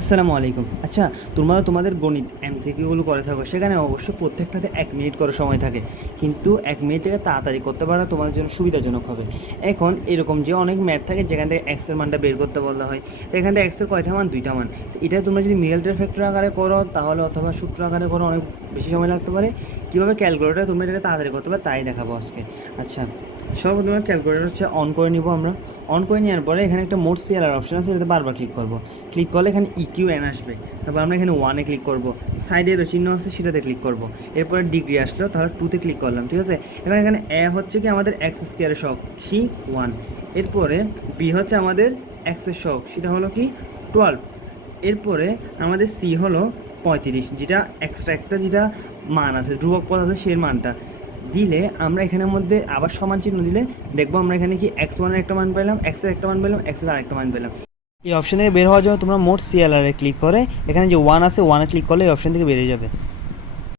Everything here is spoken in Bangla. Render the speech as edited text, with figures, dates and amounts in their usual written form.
আসসালামু আলাইকুম। আচ্ছা, তোমরা তোমাদের গণিত এমসিকিউগুলো করে থাকো, সেখানে অবশ্যই প্রত্যেকটাতে ১ মিনিট করে সময় থাকে, কিন্তু ১ মিনিটে তাড়াতাড়ি করতে পারা তোমাদের জন্য সুবিধাজনক হবে। এখন এরকম যে অনেক ম্যাথ থাকে যেখান থেকে এক্সের মানটা বের করতে বলা হয়, তো এখান থেকে এক্সের কয়টা মান? 2টা মান। তো এটা তোমরা যদি মিডল ফ্যাক্টর আকারে করো তাহলে, অথবা সূত্র আকারে করো, অনেক বেশি সময় লাগতে পারে। কীভাবে ক্যালকুলেটার তোমরা এটাকে তাড়াতাড়ি করতে পারো তাই দেখাবো আজকে। আচ্ছা, সর্বপ্রথমে ক্যালকুলেটর অন করে নিব আমরা। অন করে নেওয়ার পরে এখানে একটা মোড সিএলআর অপশন আছে, এটাতে বারবার ক্লিক করব। ক্লিক করলে এখানে ইকিউ এন আসবে, তারপর আমরা এখানে 1-এ ক্লিক করব। সাইডের চিহ্ন আছে সেটাতে ক্লিক করব। এরপরে ডিগ্রি আসলো, তাহলে 2-তে ক্লিক করলাম, ঠিক আছে। এবার এখানে এ হচ্ছে কি আমাদের এক্স স্কোয়ারের শখ, সি 1। এরপরে বি হচ্ছে আমাদের এক্সের শখ, সেটা হলো কি 12। এরপরে আমাদের সি হলো 35, যেটা এক্সট্রা একটা যেটা মান আছে, ধ্রুবক পদ আছে, সেই মানটা দিলে আমরা এখানের মধ্যে আবার সমান চিহ্ন দিলে দেখবো আমরা এখানে কি x1-এর একটা মান পেলাম, এক্সের একটা মান পেলাম, এক্সের আরেকটা মান পেলাম। এই অপশন থেকে বের হওয়ার জন্য তোমরা মোড সিএলআর এ ক্লিক করে এখানে যে 1 আছে 1-এ ক্লিক করলে এই অপশন থেকে বেরিয়ে যাবে।